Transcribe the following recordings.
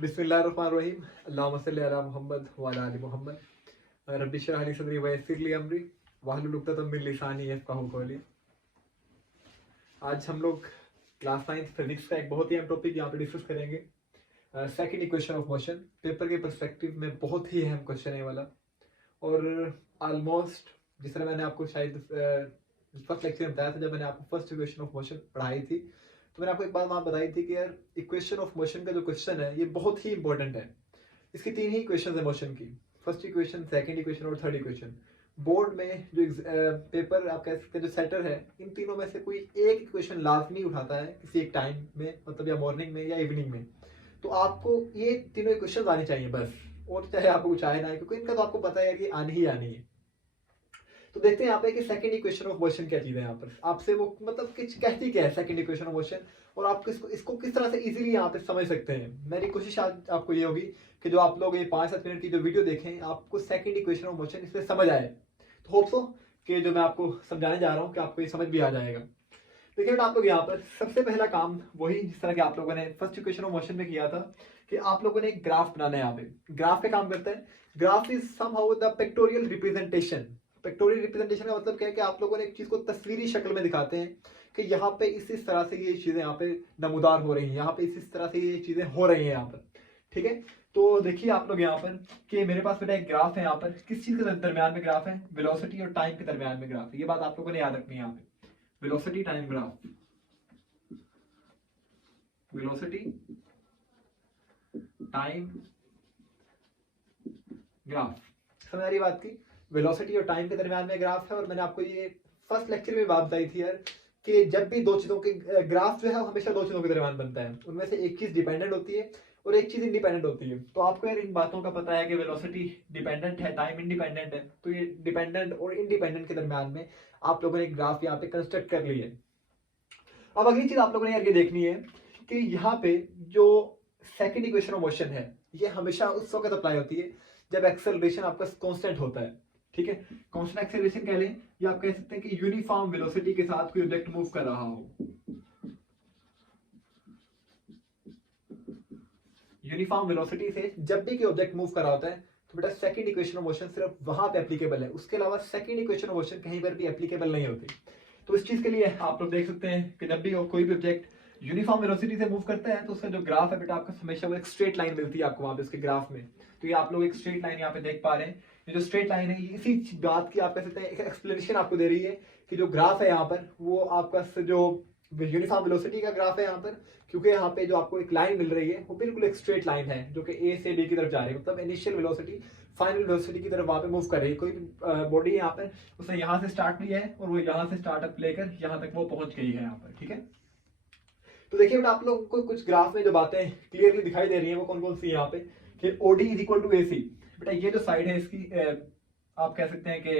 बिस्मिल्लाहिर्रहमानिर्रहीम अल्लाहुम्मा सल्लि अला मुहम्मद व अला आलि मुहम्मद रब्बि इश्रह ली सदरी व यस्सिर ली अमरी वाहलुल उक़दतम मिन लिसानी यफ़क़हू क़ौली। आज हम लोग क्लास 9 फिजिक्स का एक बहुत ही अहम टॉपिक यहाँ पे डिस्कस करेंगे, second equation of motion. Paper के पर्सपेक्टिव में बहुत ही अहम क्वेश्चन है वाला, और ऑलमोस्ट जिस तरह मैंने आपको शायद फर्स्ट लेक्चर में बताया था, जब मैंने आपको फर्स्ट इक्वेशन ऑफ मोशन पढ़ाई थी, तो मैंने आपको एक बात वहाँ बताई थी कि यार इक्वेशन ऑफ मोशन का जो क्वेश्चन है ये बहुत ही इंपॉर्टेंट है। इसकी तीन ही इक्वेशन है मोशन की, फर्स्ट इक्वेशन, सेकंड इक्वेशन और थर्ड इक्वेशन। बोर्ड में जो पेपर आप कह सकते हैं जो सेटर है, इन तीनों में से कोई एक इक्वेशन लाजमी उठाता है किसी एक टाइम में, मतलब या मॉर्निंग में या इवनिंग में, तो आपको ये तीनों इक्वेशन आनी चाहिए बस, और चाहे आपको कुछ आए ना आए, क्योंकि इनका तो आपको पता है कि आनी ही आनी है। तो देखते हैं यहाँ पे कि सेकंड इक्वेशन ऑफ मोशन क्या चीज़ है। यहाँ पर आपसे वो मतलब कुछ कहती क्या है सेकंड इक्वेशन ऑफ मोशन, और आप इसको किस तरह से इजीली यहाँ पे समझ सकते हैं। मेरी कोशिश आज आपको ये होगी कि जो आप लोग ये 5-7 मिनट की जो वीडियो देखें, आपको सेकंड इक्वेशन ऑफ मोशन इससे समझ आए। तो होप सो कि जो मैं आपको समझाने जा रहा हूँ कि आपको ये समझ भी आ जाएगा। देखिए आप लोग यहाँ पर सबसे पहला काम वही जिस तरह के आप लोगों ने फर्स्ट इक्वेशन ऑफ मोशन में किया था, कि आप लोगों ने एक ग्राफ बनाना है। यहाँ पे ग्राफ पे काम करता है। Graph is somehow the pictorial representation. Pictorial representation का मतलब क्या है कि आप लोगों ने एक चीज को तस्वीरी शक्ल में दिखाते हैं कि यहाँ पे इस तरह से ये चीजें यहाँ पे नमूदार हो रही हैं, यहाँ पे इस तरह से ये चीजें हो रही हैं यहाँ पर। ठीक है, तो देखिए आप लोग यहाँ पर कि मेरे पास बेटा एक ग्राफ है। यहाँ पर किस चीज के दरमियान में ग्राफ है? वेलोसिटी और टाइम के दरमियान में ग्राफ है। ये बात आप लोगों ने याद रखनी है। यहाँ पे velocity time graph, velocity time graph, समझ आ रही बात की? वेलोसिटी और टाइम के दरमियान में ग्राफ है। और मैंने आपको ये फर्स्ट लेक्चर में बात बताई थी यार कि जब भी दो चीजों के ग्राफ जो है हमेशा दो चीजों के दरमियान बनता है, उनमें से एक चीज डिपेंडेंट होती है और एक चीज इंडिपेंडेंट होती है। तो आपको यार इन बातों का पता है कि वेलोसिटी डिपेंडेंट है, टाइम इंडिपेंडेंट है, तो ये डिपेंडेंट और इंडिपेंडेंट के दरमियान में आप लोगों ने एक ग्राफ यहाँ पे कंस्ट्रक्ट कर ली है। अब अगली चीज आप लोगों ने यार ये देखनी है कि यहाँ पे जो सेकंड इक्वेशन ऑफ मोशन है, ये हमेशा उस वक्त अप्लाई होती है जब एक्सेलरेशन आपका कांस्टेंट होता है। ठीक है, कांस्टेंट एक्सेलरेशन कह लें, या आप कह सकते हैं कि यूनिफॉर्म वेलोसिटी के साथ कोई ऑब्जेक्ट मूव कर रहा हो। यूनिफॉर्म वेलोसिटी से जब भी कोई ऑब्जेक्ट मूव कर रहा होता है, तो बेटा सेकंड इक्वेशन ऑफ मोशन सिर्फ वहां पे एप्लीकेबल है, उसके अलावा सेकंड इक्वेशन ऑफ मोशन कहीं पर भी एप्लीकेबल नहीं होती। तो इस चीज के लिए आप लोग देख सकते हैं कि जब भी कोई भी ऑब्जेक्ट यूनिफॉर्म वेलोसिटी से मूव करता है, तो उसका जो ग्राफ है बेटा आपको हमेशा वो एक स्ट्रेट लाइन मिलती है आपको वहां पे उसके ग्राफ में। तो ये आप लोग एक स्ट्रेट लाइन यहाँ पे देख पा रहे हैं। ये जो स्ट्रेट लाइन है, इसी बात की आप कह सकते हैं एक एक्सप्लेनेशन आपको दे रही है कि जो ग्राफ है यहाँ पर वो आपका जो यूनिफॉर्म वेलोसिटी का ग्राफ है यहाँ पर, क्योंकि यहाँ पे जो आपको एक लाइन मिल रही है वो बिल्कुल एक स्ट्रेट लाइन है जो कि ए से बी की तरफ जा रही है, मतलब इनिशियल वेलोसिटी फाइनल वेलोसिटी की तरफ वहां पे मूव कर रही है। कोई बॉडी यहाँ पर उसने यहाँ से स्टार्ट लिया है और वो यहाँ से स्टार्टअप लेकर यहाँ तक वो पहुंच गई है यहाँ पर। ठीक है, तो देखिए बेटा आप लोगों को कुछ ग्राफ में जो बातें क्लियरली दिखाई दे रही है वो कौन कौन सी यहाँ पे, कि ओडी इज इक्वल टू ए सी। बेटा ये जो साइड है इसकी आप कह सकते हैं कि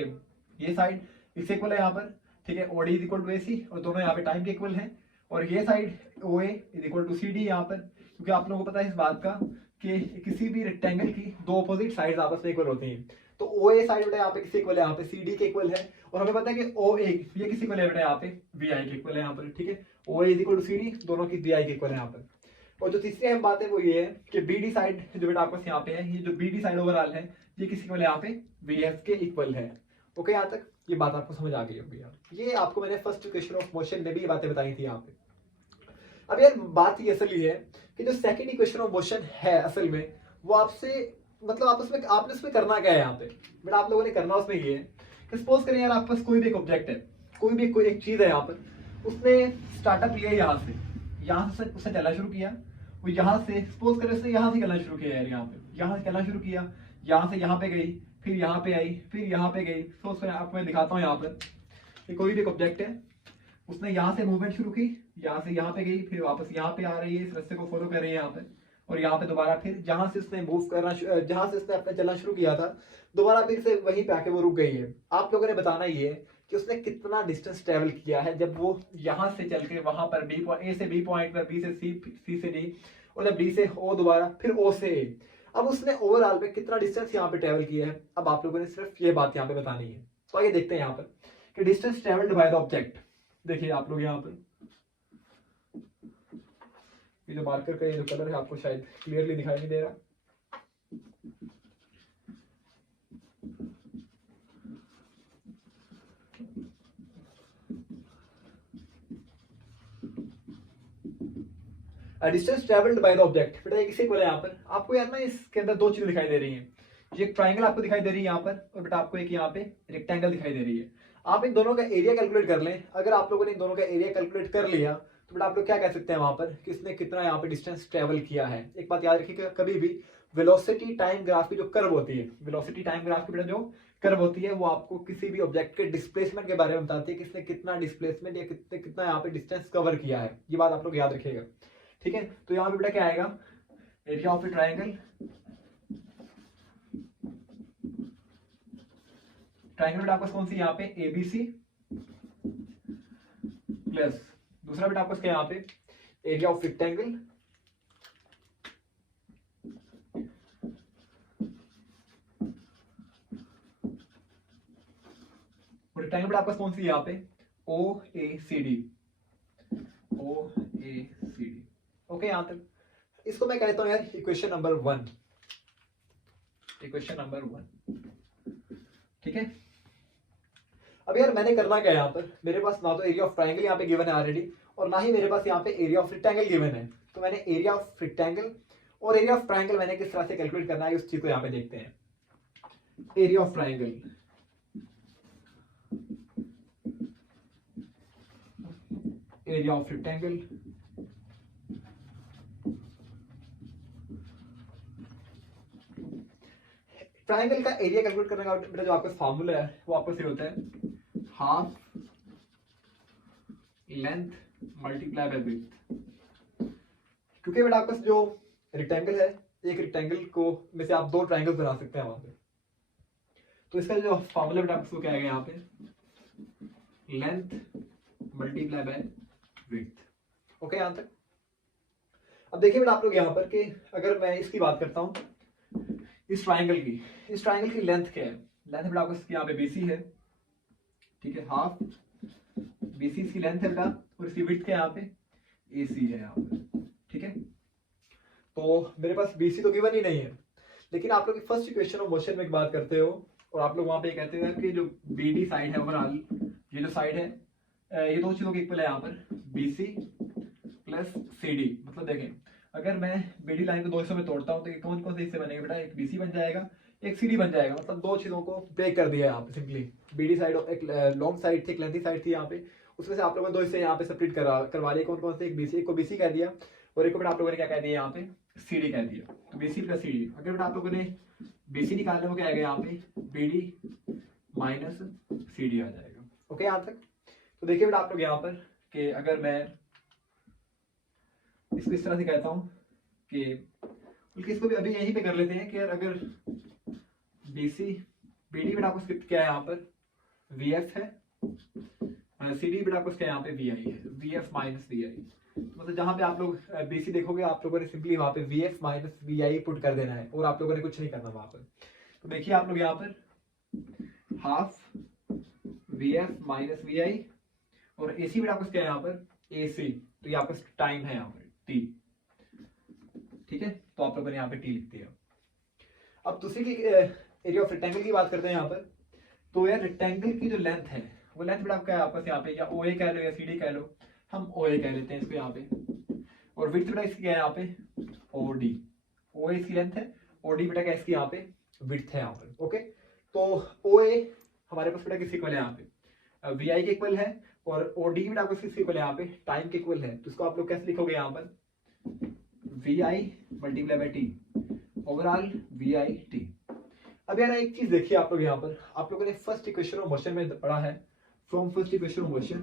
ये साइड इससे इक्वल है यहाँ पर। ठीक है, ओडी इज इक्वल टू ए सी, और दोनों यहाँ पे टाइम के इक्वल है। और ये side O A is equal to C D यहाँ पर, क्योंकि आप लोगों को पता है इस बात का कि किसी भी रेक्टेंगल की दो अपोजिट साइड आपस में इक्वल होती हैं। तो ओ ए साइड बेटा यहाँ पे किसी इक्वल है, यहाँ पे सी डी के इक्वल है। और हमें पता है कि ओ ए ये किसी इक्वल है बेटा यहाँ पे वी आई के इक्वल है यहाँ पर। ठीक है, O A is equal to C D, दोनों की वी आई के इक्वल है यहाँ पर। और जो तीसरी अहम बात है वो ये है कि बी डी साइड जो बेटा आपके यहाँ पे है, ये जो बी डी साइड ओवरऑल है ये किसी इक्वल यहाँ पे वी एफ के इक्वल है। ओके, यहाँ तक ये बात आपको समझ आ गई होगी यार। ये आपको मैंने फर्स्ट इक्वेशन ऑफ मोशन में भी ये बातें बताई थी यहाँ पे। अब यार बात ये असल ये है कि जो सेकंड इक्वेशन ऑफ मोशन है असल में वो आपसे मतलब आपने उसमें करना क्या है यहाँ पे बेटा, आप लोगों ने करना उसमें ये है कि सपोज करें यार आपके पास कोई भी एक ऑब्जेक्ट है, कोई एक चीज है यहाँ पर, उसने स्टार्टअप लिया यहाँ से उसने चलना शुरू किया। वो यहाँ से सपोज करें उसने यहाँ से चलना शुरू किया यार, यहाँ से चलना शुरू किया, यहाँ से यहाँ पे गई, फिर यहाँ पे आई, फिर यहाँ पे गई। सपोज करें आपको मैं दिखाता हूँ यहाँ पर कोई भी एक ऑब्जेक्ट है, उसने यहाँ से मूवमेंट शुरू की, यहाँ से यहाँ पे गई, फिर वापस यहाँ पे आ रही है, इस रास्ते को फॉलो कर रही है यहाँ पे, और यहाँ पे दोबारा फिर जहां से उसने मूव करना जहां से उसने अपना चलना शुरू किया था, दोबारा फिर से वहीं पे आके वो रुक गई है। आप लोगों ने बताना ये है कि उसने कितना डिस्टेंस ट्रेवल किया है जब वो यहाँ से चल के वहां पर बी ए से बी पॉइंट पर, बी से सी से डी, और जब डी से ओ दोबारा, फिर ओ से ए। अब उसने ओवरऑल में कितना डिस्टेंस यहाँ पे ट्रेवल किया है, अब आप लोगों ने सिर्फ ये बात यहाँ पे बतानी है। तो आइए देखते हैं यहाँ पर कि distance travelled by the object. देखिए आप लोग यहाँ पर ये जो मार्कर का ये जो कलर है आपको शायद क्लियरली दिखाई नहीं दे रहा। Distance travelled by the object, बेटा किसे बोला यहाँ पर आपको यार ना इसके अंदर दो चीजें दिखाई दे रही हैं। ये एक ट्राइंगल आपको दिखाई दे रही है यहाँ पर, और बेटा आपको एक यहाँ पे रेक्टेंगल दिखाई दे रही है। आप इन दोनों का एरिया कैलकुलेट कर लें। अगर आप लोगों ने इन दोनों का एरिया कैलकुलेट कर लिया तो बेटा आप लोग क्या कह सकते हैं वहां पर किसने कितना यहाँ पे डिस्टेंस ट्रेवल किया है। एक बात याद रखिएगा, कभी भी वेलोसिटी टाइम ग्राफ की जो कर्व होती है, वेलोसिटी टाइम ग्राफ की बेटा जो कर्व होती है वो आपको किसी भी ऑब्जेक्ट के डिस्प्लेसमेंट के बारे में बताती है, किसने कितना डिस्प्लेसमेंट या कितने कितना यहाँ पे डिस्टेंस कवर किया है। ये बात आप लोग याद रखिएगा, ठीक है। तो यहाँ पे बेटा क्या आएगा, area of A triangle, triangle बेटा आपको कौन सी यहाँ पे एबीसी प्लस दूसरा बेटा आपको क्या यहाँ पे एरिया ऑफ रेक्टेंगल और रेक्टेंगल बेटा आपको कौन सी यहाँ पे ओ ए सी डी, ओ ए सी डी। ओके, यहां तक इसको मैं कहता हूं यार इक्वेशन नंबर 1, इक्वेशन नंबर 1, ठीक है। अब यार मैंने करना क्या है यहाँ पर, मेरे पास ना तो एरिया ऑफ ट्राइंगल यहाँ पे गिवन है ऑलरेडी और ना ही मेरे पास यहाँ पे एरिया ऑफ रेक्टेंगल गिवन है। तो मैंने एरिया ऑफ रेक्टेंगल और एरिया ऑफ ट्राइंगल मैंने किस तरह से कैलकुलेट करना है उस चीज को यहाँ पे देखते हैं। Area of triangle, area of rectangle, triangle का एरिया कैलकुलेट करने का बेटा जो आपका फार्मूला है वो आपको सही होता है half length multiply by width. क्योंकि बेटा आपका जो रेक्टेंगल है, एक रेक्टेंगल को में से आप दो ट्राइंगल बना सकते हैं वहां पे, तो इसका जो फार्मूला बेटा आपको क्या आएगा यहाँ पे length multiply by width. Okay, यहां तक। अब देखिए बेटा आप लोग यहाँ पर कि अगर मैं इसकी बात करता हूं इस ट्राइंगल की, इस ट्राइंगल की लेंथ क्या है, लेंथ बेटा आपको यहाँ पे बीसी है, ठीक है, हाफ बीसी इसकी लेंथ है बेटा और इसकी विड्थ क्या है यहाँ पे एसी है यहाँ पे, ठीक है। तो मेरे पास बीसी तो गिवन ही नहीं है, लेकिन आप लोग फर्स्ट इक्वेशन ऑफ मोशन में एक बात करते हो और आप लोग वहां पे कहते हैं कि जो बीडी साइड है ओवरऑल, ये जो साइड है ये दो चीजों के इक्वल है यहाँ पर बीसी प्लस सीडी। मतलब देखें अगर मैं बीडी लाइन को दो हिस्सों में तोड़ता हूं तो कौन कौन से हिस्से बनेंगे बेटा, एक बीसी बन जाएगा एक सीडी बन जाएगा। मतलब दो चीजों को ब्रेक कर दिया यहाँ पे सिंपली। बीडी साइड एक लॉन्ग साइड थी, एक लेंथी साइड थी यहाँ पे, उसमें से आप लोगों ने दो हिस्से यहाँ पे सेपरेट करवा लिए। कौन कौन से, एक बीसी, एक को बीसी कह दिया और एक को बेटा आप लोगों ने क्या कह दिया यहाँ पे सीडी कह दिया। तो बीसी प्लस सीडी, अगर बेटा आप लोगों ने बीसी निकालने को क्या आएगा यहाँ पे बीडी माइनस सीडी आ जाएगा। ओके, यहाँ तक। तो देखिए बेटा आप लोग यहाँ पर कि अगर मैं इसको इस तरह से कहता हूं कि बल्कि इसको भी अभी यहीं पे कर लेते हैं कि अगर बीसी बीडी बेटा आपको क्या है यहाँ पर वीएफ है, सीडी बेटा आपको क्या है यहाँ पे वीआई है, वीएफ माइनस वीआई। मतलब जहां पे आप लोग बीसी देखोगे आप लोगों ने सिंपली वहां पे वीएफ माइनस वीआई पुट कर देना है और आप लोगों ने कुछ नहीं करना वहां पर। तो देखिए आप लोग यहाँ पर हाफ वीएफ माइनस वीआई और एसी बेटा आपको क्या है यहाँ पर एसी, तो ये आपका टाइम है यहाँ पर टी, ठीक है। तो आप लोगों ने यहाँ पे टी लिख दिया। अब दूसरी की एरिया ऑफ रेक्टेंगल की बात करते हैं यहाँ पर। तो यार रेक्टेंगल की जो लेंथ है वो लेंथ बेटा आपका आपस यहाँ पे या ओ ए कह लो या सी डी कह लो, हम ओ ए कह लेते हैं इसको यहाँ पे, और विड्थ बेटा इसकी क्या है यहाँ पे ओ डी, ओ ए इसकी लेंथ है, ओ डी बेटा क्या इसकी यहाँ पे विड्थ है यहाँ पर। ओके, तो ओ ए हमारे पास बेटा किस इक्वल है यहाँ पे वी आई के इक्वल है और ओ डी बेटा आपको किस इक्वल है यहाँ पे टाइम के इक्वल है। तो इसको आप लोग कैसे लिखोगे यहाँ पर V I multiply by T overall V I T. अब यार एक चीज देखिए आप लोग यहाँ पर, आप लोगों ने फर्स्ट इक्वेशन ऑफ मोशन में पढ़ा है from first equation of motion,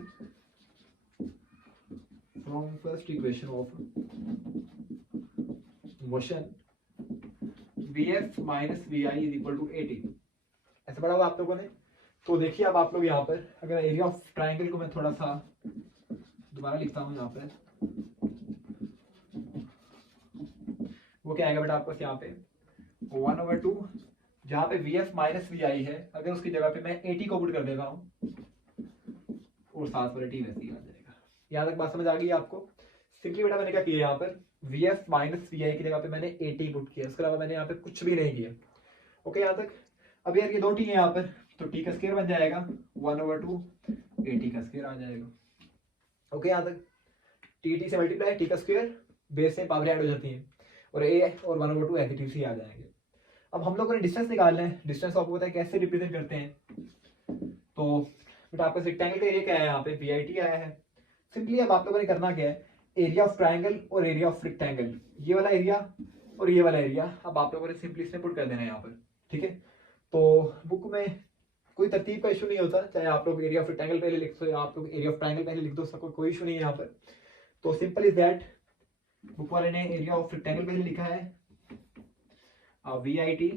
from first equation of motion vf minus V I is equal to A T, ऐसा पढ़ा हुआ आप लोगों ने। तो देखिए अब आप लोग यहाँ पर अगर एरिया ऑफ ट्राइंगल को मैं थोड़ा सा दोबारा लिखता हूँ यहाँ पर, वो क्या आएगा बेटा आपको यहाँ पे 1/2, जहां पे वी एफ माइनस वी आई है अगर उसकी जगह पे मैं एटी को पुट कर देता हूं और साथ वाला टी वैसे ही आ जाएगा। यहां तक बात समझ आ गई आपको। सिंपली बेटा मैंने क्या किया यहाँ पर वी एफ माइनस वी आई की जगह पे मैंने ए टी पुट किया, उसके अलावा मैंने यहाँ पे कुछ भी नहीं किया। ओके यहाँ तक। अब यार ये दो टी है यहाँ पर, तो टी का स्क्वायर बन जाएगा 1/2 ए टी का स्क्वायर आ जाएगा। ओके यहाँ तक। टी से मल्टीप्लाई टी का स्क्वायर, बेस में पावर ऐड हो जाती है, और ए और 1/2 एज इट इज ही आ जाएंगे। अब हम लोगों ने डिस्टेंस निकालना है। डिस्टेंस को आपको पता है कैसे रिप्रेजेंट करते हैं, तो बेटा आपका रेक्टेंगल का एरिया क्या है, यहाँ पे वी आई टी आया है। सिंपली अब आप लोगों ने करना क्या है, एरिया ऑफ ट्राइंगल और एरिया ऑफ रेक्टेंगल, ये वाला एरिया और ये वाला एरिया, अब आप लोगों ने सिंपली इसमें पुट कर देना है यहाँ पर। ठीक है, तो बुक में कोई तरतीब का इशू नहीं होता, चाहे आप लोग एरिया ऑफ रेक्टेंगल पहले लिख दो या आप लोग एरिया ऑफ ट्राइंगल पहले लिख दो, सबको कोई इशू नहीं है यहाँ पर। तो सिंपल इज दैट, बुक वाले ने एरिया ऑफ रेक्टेंगल पहले लिखा है V I T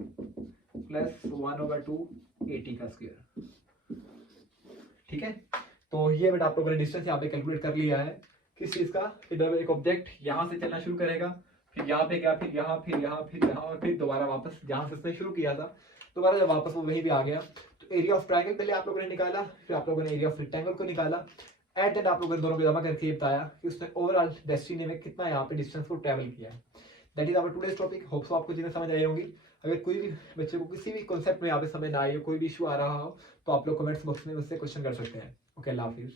plus 1/2 A T का स्क्वायर। ठीक है, तो ये बेटा आप लोगों ने डिस्टेंस यहाँ पे कैलकुलेट कर लिया है किस चीज का, इधर एक ऑब्जेक्ट यहाँ से चलना शुरू करेगा, फिर यहाँ पे गया, फिर यहाँ, फिर यहाँ, फिर यहाँ, और फिर दोबारा वापस जहाँ से उसने शुरू किया था दोबारा जब वापस वो वहीं पे आ गया। तो एरिया ऑफ ट्राइंगल पहले आप लोगों ने निकाला, फिर आप लोगों ने एरिया ऑफ रेक्टेंगल को निकाला, एट दैट आप लोगों ने दोनों को जमा करके बताया कि उसने ओवरऑल डेस्टिनी में कितना यहाँ पे डिस्टेंस को ट्रैवल किया है। That is our today's topic. Hope so आपको चीजें समझ आई होंगी। अगर कोई भी बच्चे को किसी भी कॉन्सेप्ट में यहाँ पे समझ ना आई हो, कोई भी इशू आ रहा हो, तो आप लोग कमेंट्स बॉक्स में मुझसे क्वेश्चन कर सकते हैं। ओके, अल्लाह हाफिज़।